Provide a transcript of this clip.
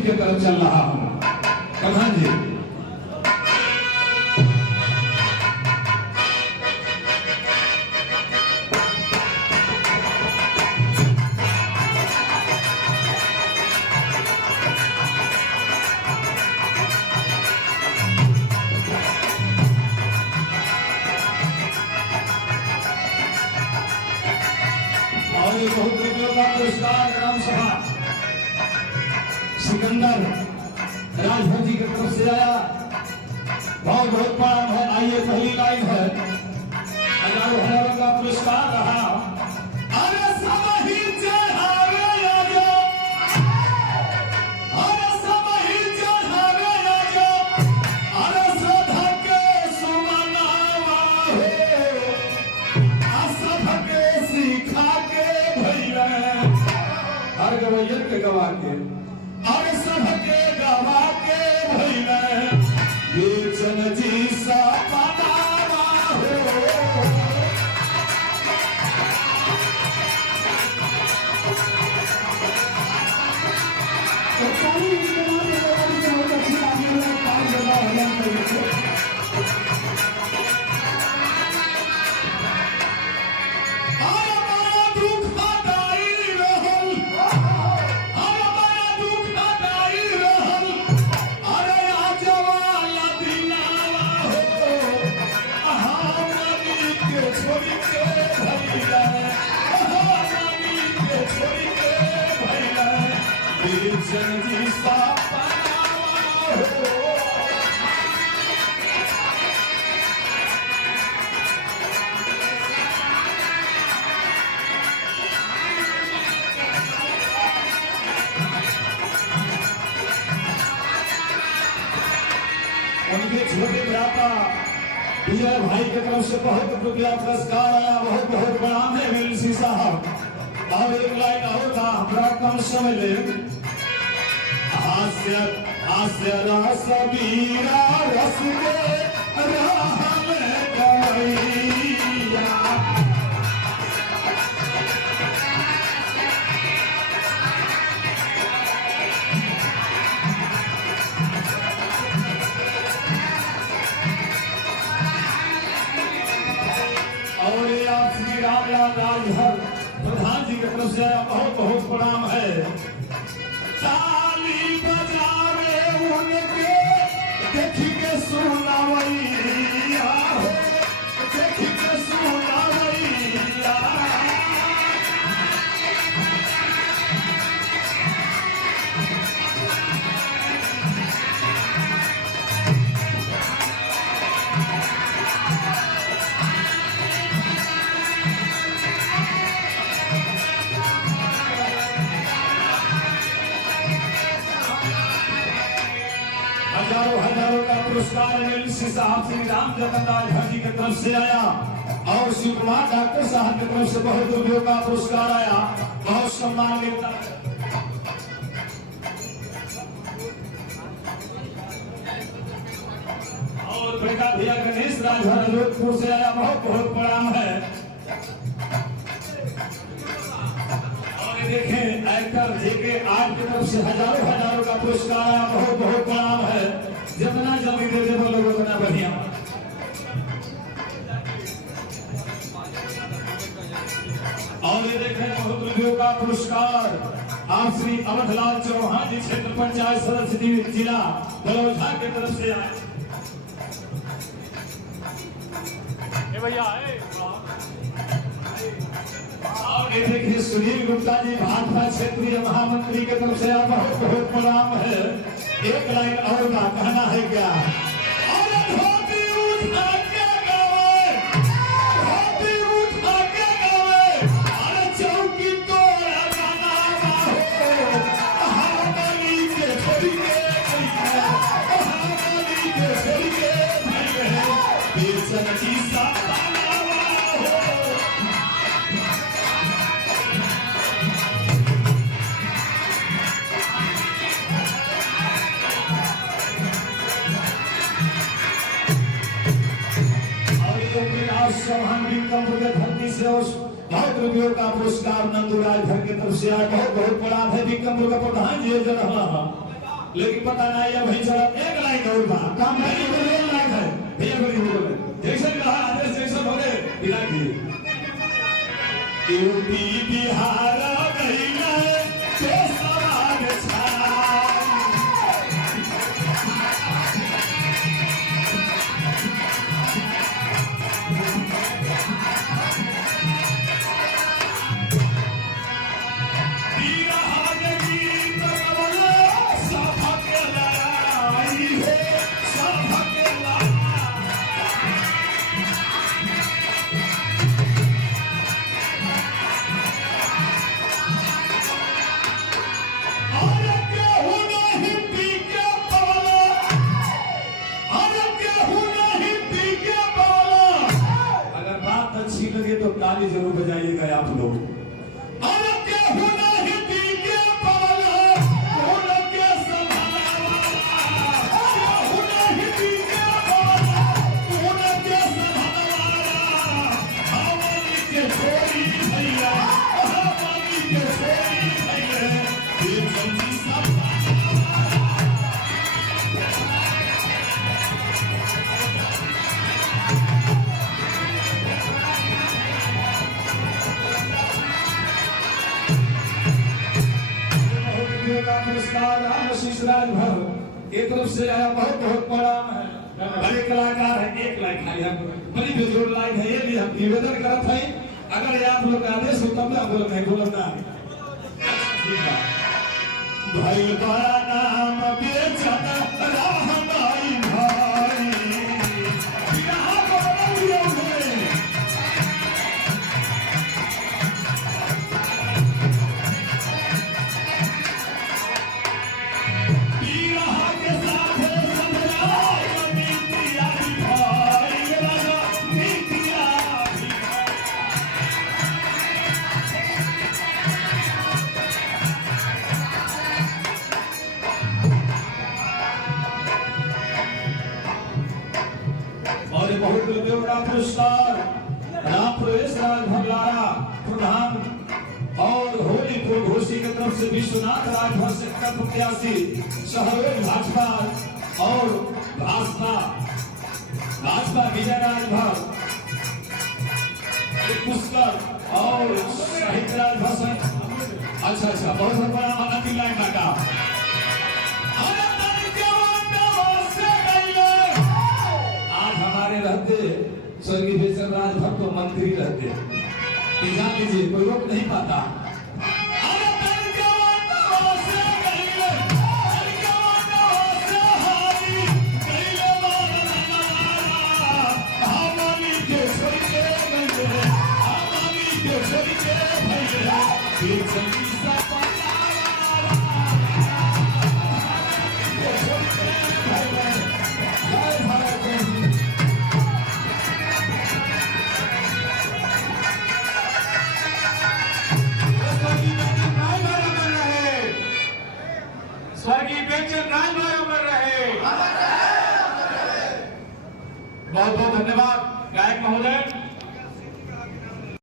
की तरफ चल रहा हूँ। प्रधान जी बहुत रुपयों का पुरस्कार ग्राम सभा सिकंदर राजभर जी की तरफ से आया। बहुत बहुत प्रणाम है। आइए पहली लाइन है, हजारों हजारों का पुरस्कार रहा। अरे सब ही चढ़ावे आजो, अरे सब ही चढ़ावे आजो, अरे श्रद्धा के सुमनावा हो, सब के सिखा के भैया हर गवैयन के गवा के और सब के गवा के भैया ये जन जी सा बनावा हो। उनके छोटे भ्राता विजय भाई की तरफ से बहुत रुपया पुरस्कार आया। बहुत बहुत प्रणाम है मिलसी साहब। और एक लाइन और था, बड़ा कम समय ले। हास्य हास्य रस वीरा रस के राह में गवैया, राजभर प्रधान जी की तरफ से बहुत बहुत प्रणाम है। ताली बजावे उनके देखी के सुनावैया, देखी के सुनावैया, हजारों हजारों का पुरस्कार मिलसी साहब श्री राम जगन्नाथ जी की तरफ से आया। और शिव कुमार डॉक्टर साहब की तरफ से बहुत रुपयों का पुरस्कार आया। बहुत सम्मान मिलता है। और बेटा भैया गणेश राजभर जोधपुर से आया। बहुत बहुत प्रणाम है। और देखें एक्टर जेके आर की तरफ से हजारों हजारों का पुरस्कार आया। बहुत बहुत प्रणाम है। जितना जल्दी दे दे वो लोग उतना बढ़िया। और ये देखें बहुत रुपयों का पुरस्कार आप श्री अवधलाल चौहान जी क्षेत्र पंचायत सदस्य जिला बलौझा की तरफ से आए। भैया और ये देखिए सुनील गुप्ता जी भाजपा क्षेत्रीय महामंत्री की तरफ से बहुत बहुत प्रणाम है। एक लाइन और का कहना है क्या? धोती उठा के गावे, धोती उठा के गावे, अरे चौकी तोड़ा बनावा हो, हमारी के छोड़ी के भैया, हमारी के छोड़ी के भैया, बेचन जी सा चौहान बिक्रमपुर के धरती से उस बहुत रुपयों का पुरस्कार नंदू राजभर की तरफ से आया। बहुत बहुत प्रणाम है। बिक्रमपुर का प्रधान जी जन लेकिन पता नहीं है भाई चला एक लाइन और बा काम नहीं तो एक लाइन है भैया बड़ी बोले जैसे कहा आदेश जैसे बोले बिना की यूपी बिहार गई है तो सवाल छा तो ताली जरूर बजाइएगा आप लोग। अरे केहू नहीं पीके पवला, केहू के संभाला, केहू नहीं पीके पवला, केहू के संभाला। हमारी के छोरी भैया, हमारी के छोरी भैया, ये जल्दी सब पुरस्कार आशीष राजभर एक तरफ से आया बहुत बहुत प्रणाम है बड़े कलाकार है एक लाइन खाली है बड़ी बेजोड़ लाइन है ये भी हम निवेदन करते हैं अगर ये आप लोग आदेश हो तब ना बोलो नहीं बोलना भाई बड़ा नाम बेचन रहनाई भाई यहाँ बोलो बहुत पुरस्कार राम प्रवेश राज भगलारा प्रधान और होलीपुर घोषी की तरफ से विश्वनाथ राजभर से प्रत्याशी सहयोग भाजपा और भाजपा विजय राजभर पुष्कर और शहीद राजभर अच्छा बहुत बड़ा आनंदी लाइन काटा रहते स्वर्गीय बेचन राजभर तो मंत्री रहते जान लीजिए कोई रोक नहीं पाता स्वर्गीय बेचन राजभर अमर रहे। बहुत बहुत धन्यवाद गायक महोदय।